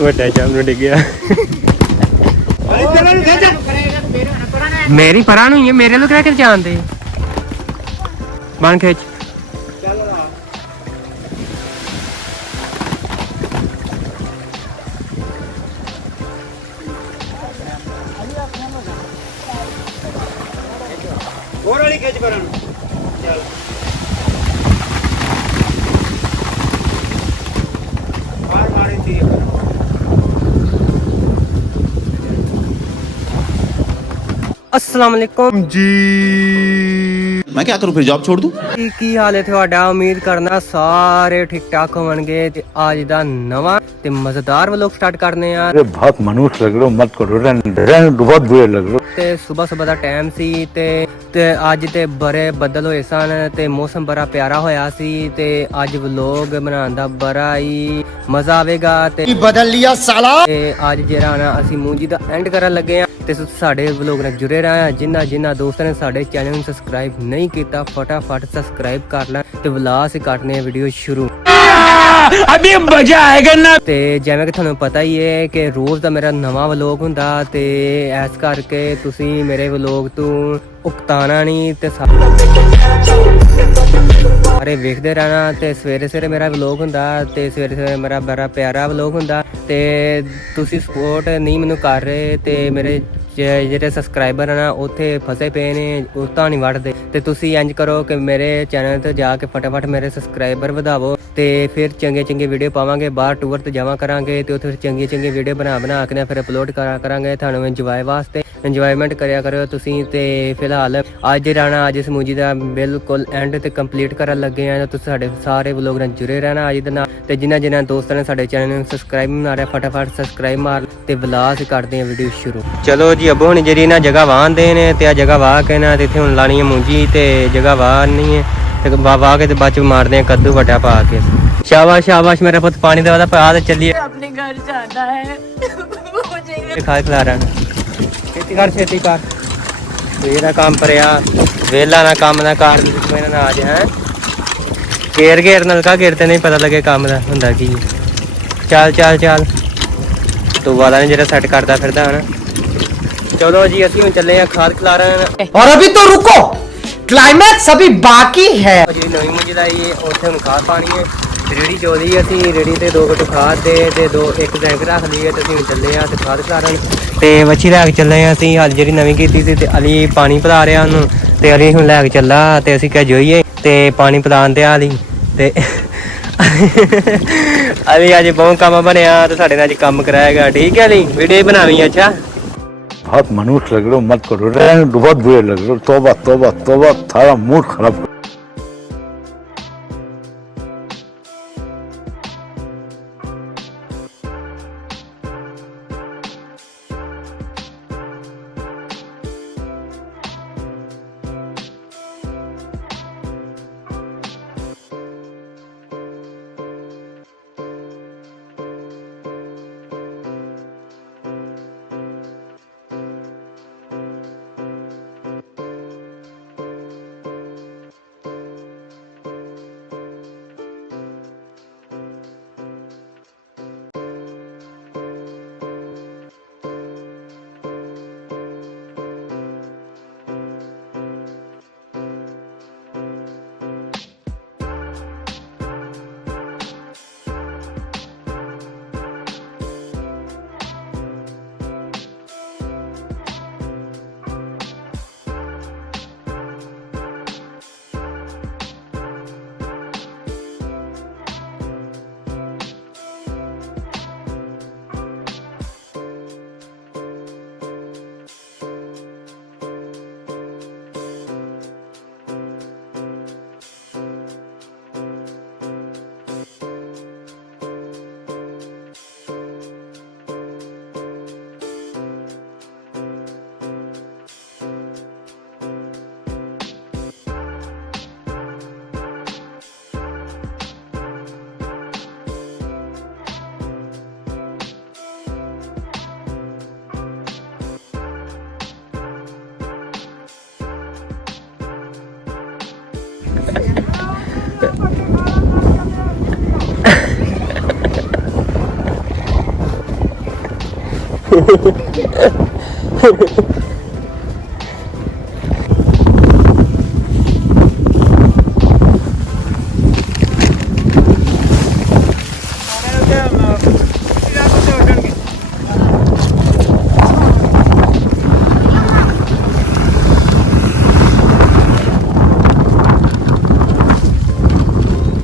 ਵੱਡਾ ਚਾਮ ਨੂੰ ਡਿੱਗਿਆ। ਮੇਰੀ ਪਰਾਂ ਨੂੰ ਹੀ ਮੇਰੇ ਨੂੰ ਕਿਹੜਾ ਕਿ ਜਾਣਦੇ ਬਣ ਖਿੱਚ। ਹੋਰ ਵਾਲੀ ਖਿੱਚ ਪਰਾਂ ਨੂੰ ਚੱਲ। ਮਾਰ ਮਾਰੀ ਤੀ अस्सलाम वालेकुम जी। मैं क्या करूं फिर जॉब छोड़ दूं? ਕੀ ਹਾਲ ਹੈ ਤੁਹਾਡਾ? ਉਮੀਦ ਕਰਨਾ ਸਾਰੇ ਠੀਕ ਠਾਕ ਹੋਣਗੇ ਤੇ ਅੱਜ ਦਾ ਨਵਾਂ ਤੇ ਮਜ਼ੇਦਾਰ ਵਲੌਗ ਸਟਾਰਟ ਕਰਨੇ ਆ। अरे बहुत मनुष्य लग रहे हो, मत करो, रहने दो, बहुत बुरे लग रहे हो। ਤੇ ਸਵੇਰ ਦਾ ਟਾਈਮ ਸੀ ਤੇ ਅੱਜ ਤੇ ਬੜੇ ਬੱਦਲ ਹੋਏ ਸਨ ਤੇ ਮੌਸਮ ਬੜਾ ਪਿਆਰਾ ਹੋਇਆ ਸੀ ਤੇ ਅੱਜ ਵਲੌਗ ਬਣਾਉਣ ਦਾ ਬੜਾ ਹੀ ਮਜ਼ਾ ਆਵੇਗਾ ਤੇ ਬਦਲ ਲਿਆ ਸਾਲਾ। ਤੇ ਅੱਜ ਜਿਹੜਾ ਨਾ ਅਸੀਂ ਮੂੰਜੀ ਦਾ ਐਂਡ ਕਰਨ ਲੱਗੇ ਆ ਤੇ ਸਾਡੇ ਵਲੌਗ ਨਾਲ ਜੁੜੇ ਰਹਿਣਾ। ਜਿਨ੍ਹਾਂ ਦੋਸਤਾਂ ਨੇ ਸਾਡੇ ਚੈਨਲ ਨੂੰ ਸਬਸਕ੍ਰਾਈਬ ਨਹੀਂ ਕੀਤਾ ਫਟਾਫਟ ਸਬਸਕ੍ਰਾਈਬ ਕਰ ਲੈ ਤੇ ਵਲੌਗ ਸੇ ਕੱਟਨੇ ਵੀਡੀਓ ਸ਼ੁਰੂ। ਅਭੀ ਮਜ਼ਾ ਆਏਗਾ ਨਾ। ਤੇ ਜਿਵੇਂ ਕਿ ਤੁਹਾਨੂੰ ਪਤਾ ਹੀ ਹੈ ਕਿ ਰੋਜ਼ ਦਾ ਮੇਰਾ ਨਵਾਂ ਵਲੌਗ ਹੁੰਦਾ ਤੇ ਇਸ ਕਰਕੇ ਤੁਸੀਂ ਮੇਰੇ ਵਲੌਗ ਤੋਂ ਉਕਤਾਣਾ ਨਹੀਂ ਤੇ ਸਾਰੇ ਵੇਖਦੇ ਰਹਿਣਾ। ਤੇ ਸਵੇਰੇ ਮੇਰਾ ਵਲੌਗ ਹੁੰਦਾ ਤੇ ਸਵੇਰੇ ਮੇਰਾ ਬੜਾ ਪਿਆਰਾ ਵਲੌਗ ਹੁੰਦਾ ਤੇ ਤੁਸੀਂ ਸਪੋਰਟ ਨਹੀਂ ਮੈਨੂੰ ਕਰ ਰਹੇ ਤੇ ਮੇਰੇ ਜਿਹੜੇ ਸਬਸਕ੍ਰਾਈਬਰ ਹਨ ਉੱਥੇ ਫਸੇ ਪਏ ਨੇ, ਉਹ ਤਾਂ ਨਹੀਂ ਵੜਦੇ। ਤੇ ਤੁਸੀਂ ਇੰਜ ਕਰੋ ਕਿ ਮੇਰੇ ਚੈਨਲ ਤੇ ਜਾ ਕੇ ਫਟਾਫਟ ਮੇਰੇ ਸਬਸਕ੍ਰਾਈਬਰ ਵਧਾਵੋ ਤੇ ਫਿਰ ਚੰਗੇ ਵੀਡੀਓ ਪਾਵਾਂਗੇ। ਬਾਹਰ ਟੂਰ ਤੇ ਜਾਵਾਂ ਕਰਾਂਗੇ ਤੇ ਉੱਥੇ ਚੰਗੀ ਵੀਡੀਓ ਬਣਾ ਕੇ ਫਿਰ ਅਪਲੋਡ ਕਰਾਂਗੇ ਤੁਹਾਨੂੰ ਇੰਜੋਏ ਵਾਸਤੇ। ਇੰਜੋਇਮੈਂਟ ਕਰਿਆ ਕਰਿਓ ਤੁਸੀਂ। ਤੇ ਫਿਲਹਾਲ ਅੱਜ ਰਾਣਾ ਅੱਜ ਸਮੂਜੀ ਦਾ ਬਿਲਕੁਲ ਐਂਡ ਤੇ ਕੰਪਲੀਟ ਕਰਨ ਲੱਗੇ ਆ। ਤੁਸੀਂ ਸਾਡੇ ਸਾਰੇ ਵਲੌਗ ਨਾਲ ਜੁੜੇ ਰਹਿਣਾ ਅੱਜ ਦੇ ਨਾਲ। ਤੇ ਜਿਨ੍ਹਾਂ ਦੋਸਤਾਂ ਨੇ ਸਾਡੇ ਚੈਨਲ ਨੂੰ ਸਬਸਕ੍ਰਾਈਬ ਨਹੀਂ ਮਾਰਿਆ ਫਟਾਫਟ ਸਬਸਕ੍ਰਾਈਬ ਮਾਰ ਤੇ ਵਲੌਗ ਕਰਦੇ ਆ ਵੀਡੀਓ ਸ਼ੁਰੂ। ਚਲੋ ਜੀ ਅੱਬੂ ਹੁਣ ਜਿਹੜੀ ਨਾ ਜਗ੍ਹਾ ਵਾਹਦੇ ਨੇ ਤੇ ਆ ਜਗ੍ਹਾ ਵਾਹ ਕੇ ਨਾ ਤੇ ਇੱਥੇ ਹੁਣ ਲਾਣੀ ਹੈ ਮੂੰਜੀ ਤੇ ਜਗ੍ਹਾ ਵਾਹ ਨਹੀਂ ਹੈ ਤੇ ਵਾਹ ਕੇ ਤੇ ਬਾਅਦ ਚ ਮਾਰਦੇ ਆ ਕੱਦੂ ਵੱਡਾ ਪਾ ਕੇ। शाबाश मेरा पुत पानी दे पा तो चलिए अपने घर जाना है मुझे। खा खिला रहा छेती कर तेरा काम पर वेला ना काम ना कार मेरा ना आज है घेर नलका घेरते नहीं पता लगे काम का हुंदा की। चल तू वाला ने जरा सैट करता फिरदा है ना। चलो जी असीं हुण चले खाद खिला रहे हैं और अभी तो रुको, क्लाइमैक्स अभी बाकी है। जी नवी मुंजी लाई उत्थे हुण खाद पानी है। रेड़ी चोली ਅਸੀਂ रेड़ी ਤੇ 2 ਗੁੱਟ ਖਾਦ ਦੇ ਤੇ 1 ਟੈਂਕ ਰੱਖ ਲਈਏ ਤੇ ਅਸੀਂ ਚੱਲੇ ਆ ਤੇ ਖਾਦ ਖਿਲਾਰਨ ਤੇ ਵੱਛੀ ਲੈ ਕੇ ਚੱਲੇ ਆ ਅਸੀਂ। ਅੱਜ ਜਿਹੜੀ ਨਵੀਂ ਕੀਤੀ ਸੀ ਤੇ ਅਲੀ ਪਾਣੀ ਪਿਲਾ ਰਿਹਾ ਉਹਨੂੰ ਤੇ ਅਲੀ ਹੁਣ ਲੈ ਕੇ ਚੱਲਾ ਤੇ ਅਸੀਂ ਕਿਹਾ ਜੋਈਏ ਤੇ ਪਾਣੀ ਪਿਲਾਉਣ ਤੇ ਅਲੀ ਤੇ ਅਲੀ ਅੱਜ ਬਹੁਤ ਕੰਮ ਬਣਿਆ ਤੇ ਸਾਡੇ ਨਾਲ ਅੱਜ ਕੰਮ ਕਰਾਏਗਾ। ਠੀਕ ਹੈ ਅਲੀ ਵੀਡੀਓ ਬਣਾਵੀਂ। अच्छा बहुत मनुष्य लग रहे हो, मत करो, रहने दो, बहुत बुरे लग रहे हो। तौबा थारा मूड खराब।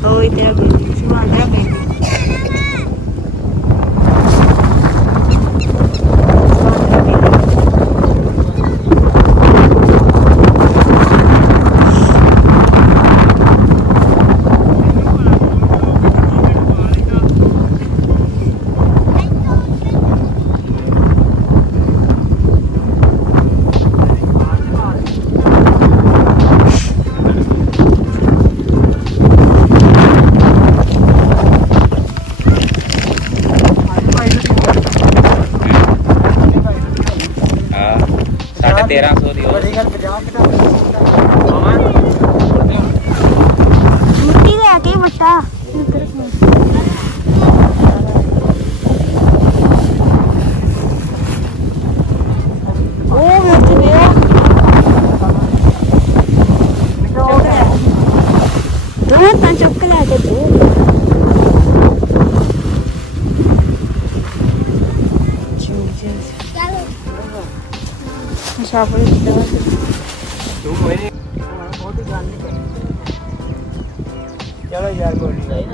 Ôi tera baby, semua tera baby. साढ़े 1300 दी Muti le ake mutta. Oh, muti le. Tuh, tan coklat itu. मुसाफिर चलो यार कोई नहीं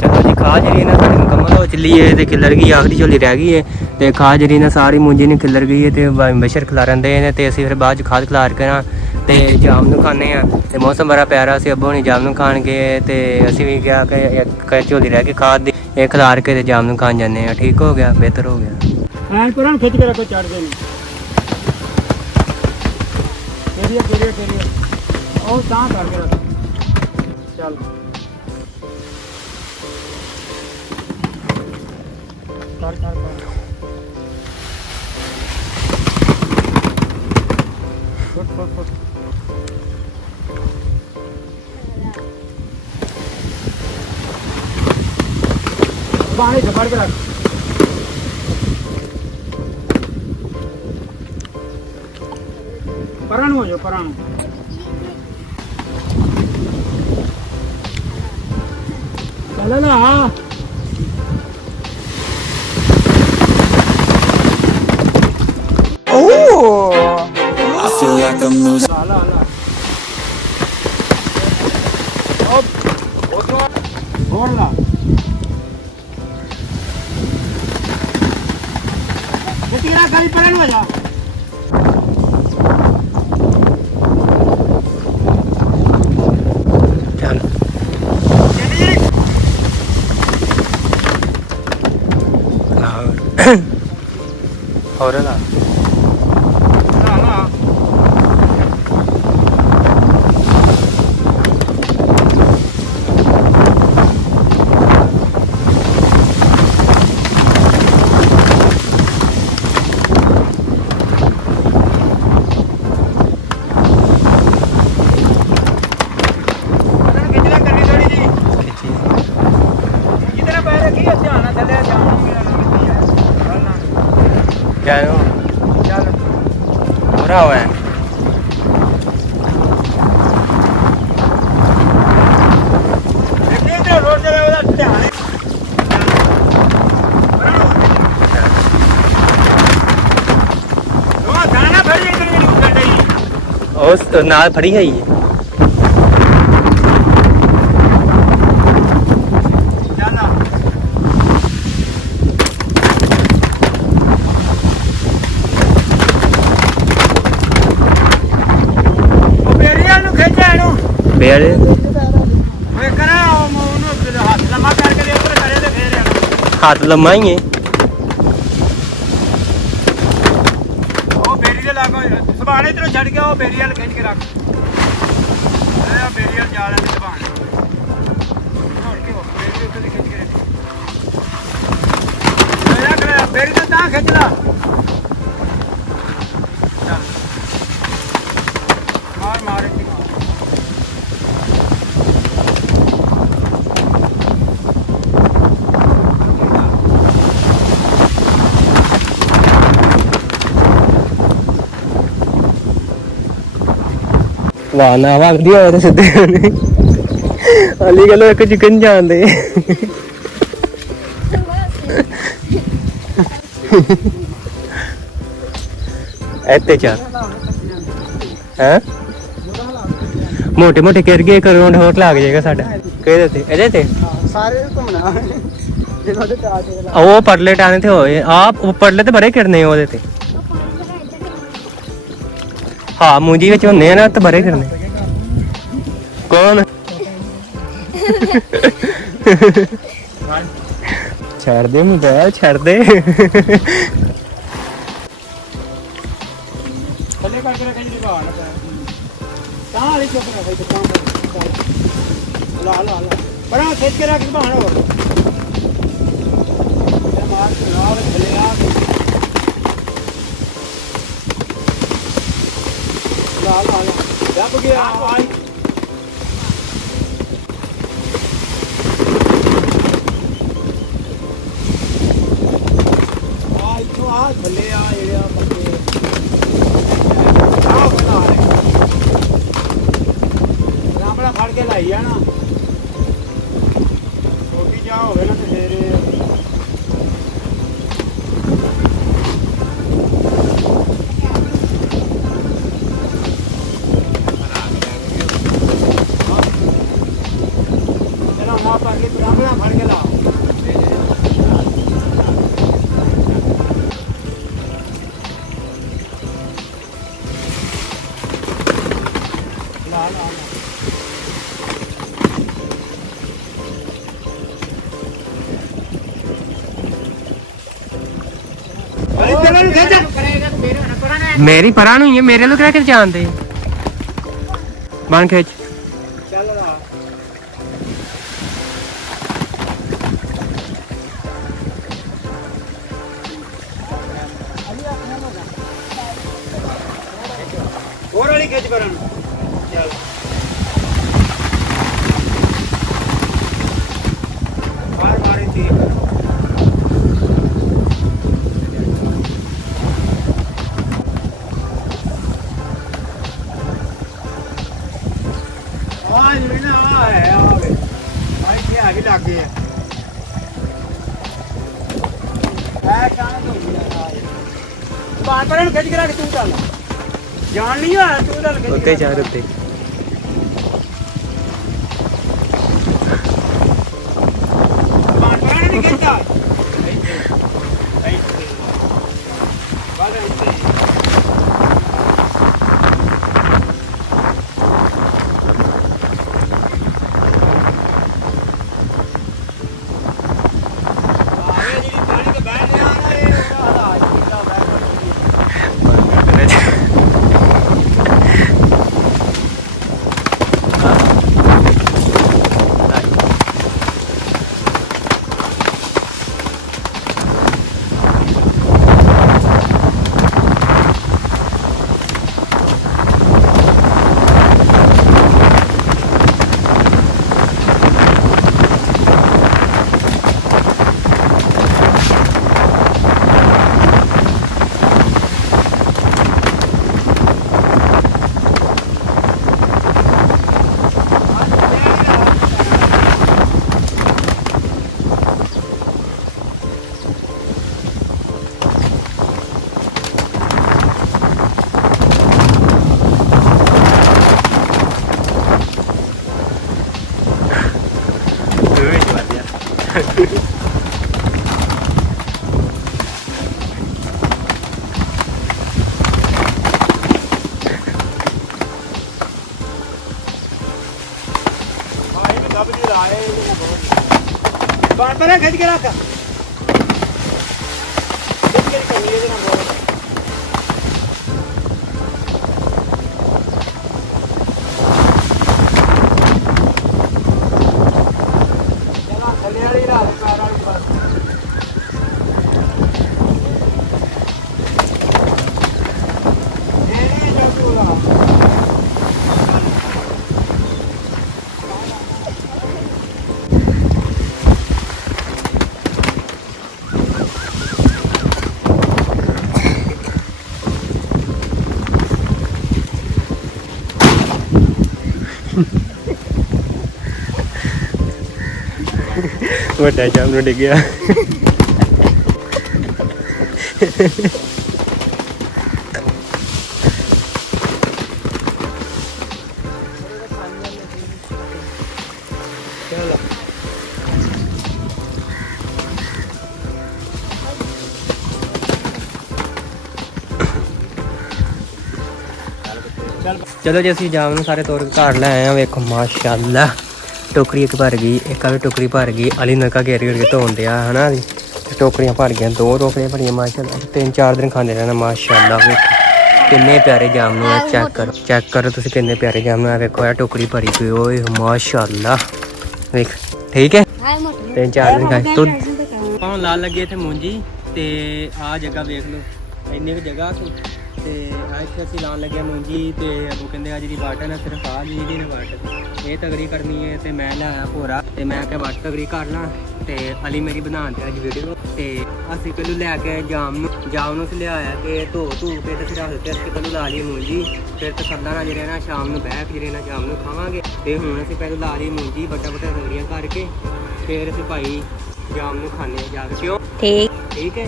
ਚਲੋ ਜੀ ਖਾਦ ਜਿਹੜੀ ਨਾ ਸਾਡੀ ਮੁਕੰਮਲ ਹੋ ਚੱਲੀ ਹੈ ਤੇ ਖਿਲਰ ਗਈ, ਆਖਰੀ ਝੋਲੀ ਰਹਿ ਗਈ ਹੈ ਤੇ ਖਾਦ ਜਿਹੜੀ ਨਾ ਸਾਰੀ ਮੁੰਜੀ ਨੇ ਖਿਲਰ ਗਈ ਹੈ ਤੇ ਬਸ਼ਰ ਖਿਲਾਰਨ ਦੇ ਨੇ ਤੇ ਅਸੀਂ ਫਿਰ ਬਾਅਦ ਚ ਖਾਦ ਖਿਲਾਰ ਕੇ ਨਾ ਤੇ ਜਾਮ ਨੂੰ ਖਾਂਦੇ ਆ ਤੇ ਮੌਸਮ ਬੜਾ ਪਿਆਰਾ ਸੀ। ਅੱਬੋ ਨਹੀਂ ਜਾਮ ਨੂੰ ਖਾਣ ਗਏ ਤੇ ਅਸੀਂ ਵੀ ਕਿਹਾ ਕਿ ਇੱਕ ਝੋਲੀ ਰਹਿ ਗਈ ਖਾਦ ਦੀ, ਇਹ ਖਿਲਾਰ ਕੇ ਤੇ ਜਾਮ ਨੂੰ ਖਾਣ ਜਾਂਦੇ ਆ। ਠੀਕ ਹੋ ਗਿਆ, ਬਿਹਤਰ ਹੋ ਗਿਆ। ਐਂ ਪੁਰਾਣ ਖਿੱਚ ਕੇ ਰੱਖੋ, ਚੜਦੇ ਨਹੀਂ ਤੇਰੀ ਉਹ ਤਾਂ ਕਰਕੇ ਰੱਖ ਚੱਲ ਕਰ ਫੁੱਟ ਬਾਹਰ ਜਬੜ ਕੇ ਰੱਖ ਪਰਾਂ ਹੋ ਜਾ ਪਰਾਂ ਚੱਲ ਨਾ I feel like I'm losing. ਹੋਰ ਲਾ ਤੇਰਾ ਗਾੜੀ ਪਰਾਂ ਹੋ ਜਾ ਚੱਲ ਹੋਰ ਨਾ क्या है हो रहा हुआ है उस नाल फड़ी है ये बेड़ हाथ लम्मा ही है ਸਬਾਣੇ ਇਧਰੋਂ ਛੱਡ ਗਿਆ ਉਹ ਬੇਰੀ ਵਾਲ ਖਿੱਚ ਕੇ ਰੱਖ ਇਹ ਬੇਰੀ ਵਾਲ ਜਾ ਲੈਂਦੇ ਸਬਾਣੇ ਹੋਰ ਕੀ ਹੋ ਬੇਰੀ ਉੱਤੇ ਖਿੱਚ ਕੇ ਰੱਖ ਬੇਰੀ ਤਾਂ ਖਿੱਚ ਲਾ ਮਾਰ ਇੱਥੇ ਮਾਰ ਵਾਹ ਨਾ ਵਗਦੀ ਹੋਵੇ ਤਾਂ ਸਿੱਧੇ ਅਲੀ ਗੱਲੋਂ ਇੱਕ ਚਿਕਨ ਜਾਂਦੇ ਇੱਥੇ ਚਾਰ ਹੈ ਮੋਟੇ ਮੋਟੇ ਕਰ ਗਏ ਕਰੋੜ ਹੋਰ ਲੱਗ ਜਾਏਗਾ ਸਾਡਾ ਕਿਹਦੇ ਤੇ ਇਹਦੇ ਤੇ ਸਾਰੇ ਘੁੰਮਣਾ ਜਿਹਨਾਂ ਦੇ ਟਾਟ ਉਹ ਪਰਲੇ ਟਾਣੇ ਤੇ ਹੋਏ ਉਹ ਪਰਲੇ ਤੇ ਬੜੇ ਕਿਰਨੇ ਉਹਦੇ ਤੇ ਹਾਂ ਮੂੰਜੀ ਵਿੱਚ ਹੁੰਦੇ ਆ ਨਾ ਤੇ ਬੜੇ ਕਿਰਨੇ ਕੌਣ ਛੱਡ ਦੇ ਮੁੰਡਾ ਛੱਡ ਦੇ ਥੱਲੇ ਕਰਕੇ ਰੱਖੇ ਜਿਹੜੀ ਬਾਹਰ ਨਾ ਤਾਂ ਵਾਲੀ ਚੁੱਪ ਨਾ ਹੋਈ ਤਾਂ ਲਾ ਲਾ ਲਾ ਬੜਾ ਖਿੱਚ ਕੇ ਰੱਖ ਬਾਹਰ ਹੋਰ ਤੇ ਮਾਰ ਕੇ ਨਾਲ ਥੱਲੇ ਆ ਲਾ ਲਾ ਲਾ ਦੱਬ ਗਿਆ ਆਈ ਇੱਥੋਂ ਆ ਥੱਲੇ ਆ ਜਿਹੜੇ ਆ ਪੱਕੇ ਆਹ ਬਣਾ ਰਹੇ ਰਾਮੜਾ ਫੜ ਕੇ ਲਾਈ ਜਾਣਾ ਛੋਟੀ ਜਾ ਹੋਵੇ ਨਾ ਤੇ ਫੇਰ ਚਲੋ ਨਾ ਪਾ ਕੇ ਰਾਮੜਾ ਫੜ ਕੇ ਲਾ ਮੇਰੀ ਪਰਾਂ ਨੂੰ ਹੀ ਹੈ ਮੇਰੇ ਨੂੰ ਕਿਹੜਾ ਕਿ ਜਾਣਦੇ ਬਣ ਖਿੱਚ ਚੱਲ ਰਾ ਹੋਰ ਵਾਲੀ ਖਿੱਚ ਕਰਨ ਚੱਲ ਬਾਹਰ ਮਾਰੀ ਤੀ ਆ ਜਿਹੜੀ ਨਾ ਆ ਹੈ ਆ ਵੇ ਆ ਇੱਥੇ ਆ ਵੀ ਲੱਗ ਗਏ ਆ ਕਾਣ ਤੋਂ ਬਾਹਰ ਪਰਾਂ ਨੂੰ ਖਿੱਚ ਕੇ ਰੱਖ ਤੂੰ ਚੱਲ ਜਾਣ ਨਹੀਂ ਆ ਤੂੰ ਚੱਲ ਖਿੱਚ ਉੱਤੇ ਚਾਰ ਉੱਤੇ ਬਾਹਰ ਪਰਾਂ ਨਹੀਂ ਖਿੱਚਦਾ ਬਾਹਰ ਉੱਤੇ ਬਾਹਰ ਪਰਾਂ ਖਿੱਚ ਕੇ ਰੱਖ ਖਿੱਚ ਕੇ ਕਰਨੀ ਇਹਦੇ ਨਾਲ ਬਹੁਤ ਚਲਾ ਥੱਲੇ ਵਾਲੀ ਰਾਤ ਕਾਰ ਵਾਲੀ ਬਸ ਇਹ ਨਹੀਂ ਜੱਟੂਲਾ ਵੱਡਾ ਜਾਮ ਨੂੰ ਡਿੱਗਿਆ। ਚਲੋ ਜੀ ਅਸੀਂ ਜਾਮ ਨੂੰ ਸਾਰੇ ਤੋੜ ਕੇ ਘਰ ਲੈ ਆਏ ਆ। ਵੇਖੋ ਮਾਸ਼ਾਅੱਲਾ ਟੋਕਰੀ ਇੱਕ ਭਰ ਗਈ, ਇੱਕ ਆ ਵੀ ਟੋਕਰੀ ਭਰ ਗਈ। ਅਲੀ ਨਲਕਾ ਘੇਰ ਕੇ ਧੋਣ ਡਿਆ ਹਨਾ ਜੀ। ਟੋਕਰੀਆਂ ਭਰ ਗਈਆਂ, 2 ਟੋਕਰੀਆਂ ਭਰੀਆਂ ਮਾਸ਼ਾਅੱਲਾ। 3-4 ਦਿਨ ਖਾਂਦੇ ਰਹਿਣਾ ਮਾਸ਼ਾਅੱਲਾ। ਵੇਖੋ ਕਿੰਨੇ ਪਿਆਰੇ ਜਾਮਨੂ ਆ, ਚੈੱਕ ਕਰੋ ਤੁਸੀਂ ਕਿੰਨੇ ਪਿਆਰੇ ਜਾਮਨੂ ਆ। ਵੇਖੋ ਇਹ ਟੋਕਰੀ ਭਰੀ ਪਈ, ਓਏ ਮਾਸ਼ਾਅੱਲਾ। ਵੇਖ ਠੀਕ ਹੈ, 3-4 ਦਿਨ ਖਾਏ ਤੂੰ। ਹੁਣ ਲਾਲ ਲੱਗੀ ਇੱਥੇ ਮੂੰਜੀ ਤੇ ਆ ਜਗ੍ਹਾ ਵੇਖ ਲਓ, ਇੰਨੀ ਕੁ ਜਗ੍ਹਾ ਸੀ ਤੇ ਆ ਇੱਥੇ ਅਸੀਂ ਲਾਉਣ ਲੱਗੇ ਮੂੰਜੀ। ਤੇ ਅੱਗੋਂ ਕਹਿੰਦੇ ਆ ਜਿਹੜੀ ਵਾਟਰ ਨਾ ਸਿਰਫ ਆ ਜਿਹੜੀ ਨੇ ਵਾਟਰ ਇਹ ਤਗੜੀ ਕਰਨੀ ਹੈ। ਤੇ ਮੈਂ ਲਿਆਇਆ ਭੋਰਾ ਤੇ ਮੈਂ ਕਿਹਾ ਵਾਟਰ ਤਗੜੀ ਕਰ ਲਾਂ। ਤੇ ਅਲੀ ਮੇਰੀ ਬਣਾਉਣ ਤੇ ਅੱਜ ਵੀਡੀਓ ਤੇ ਅਸੀਂ ਪਹਿਲਾਂ ਲੈ ਕੇ ਜਾਮ ਨੂੰ ਅਸੀਂ ਲਿਆਇਆ ਤੇ ਧੋ ਕੇ ਤੇ ਫਿਰ ਰੱਖ ਦਿੱਤੇ। ਅਸੀਂ ਪਹਿਲਾਂ ਲਾ ਲਈ ਮੂੰਜੀ, ਫਿਰ ਤਸੱਲਾ ਨਾਲ ਜਿਹੜੇ ਨਾ ਸ਼ਾਮ ਨੂੰ ਬਹਿ ਕੇ ਜਿਹੜੇ ਨਾ ਸ਼ਾਮ ਨੂੰ ਖਾਵਾਂਗੇ। ਤੇ ਹੁਣ ਅਸੀਂ ਪਹਿਲਾਂ ਲਾ ਲਈ ਮੂੰਜੀ ਵੱਡਾ ਤਗੜੀਆਂ ਕਰਕੇ, ਫਿਰ ਅਸੀਂ ਭਾਈ ਜਾਮ ਨੂੰ ਖਾਣੇ ਜਾ ਕੇ। ਕਿਉਂ ਠੀਕ ਹੈ।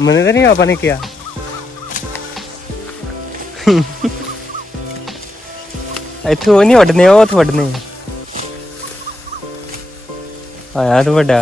मैंने तो नहीं पापा ने किया। इतों नहीं वड्डने, उत वड्डने आया तू वड्डा।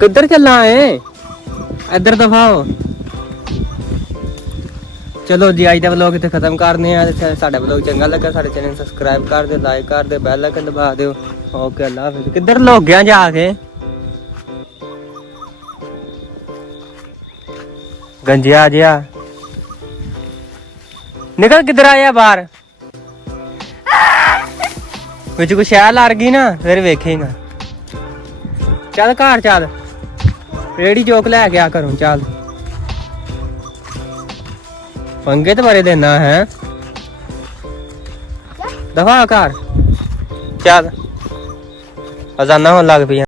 किधर चलना है, इधर दफाओ। चलो जी अज का व्लॉग इतने खत्म करने हैं। साडा व्लॉग चंगा लगा साडे चैनल सबसक्राइब कर दे, लाइक कर दे, बेल आइकन दबा दो। ओके अल्लाह हाफिज़। किधर लोग गया जाके गंजिया जिया निकल, किधर आया बाहर। कुछ कुछ शह लग गई ना फिर वेखेगा। चल घर चल, रेडी चौक लै गया करूँ। चल पंगे तो बड़े देना है, दफा घर चल। अजाना होने लग पई।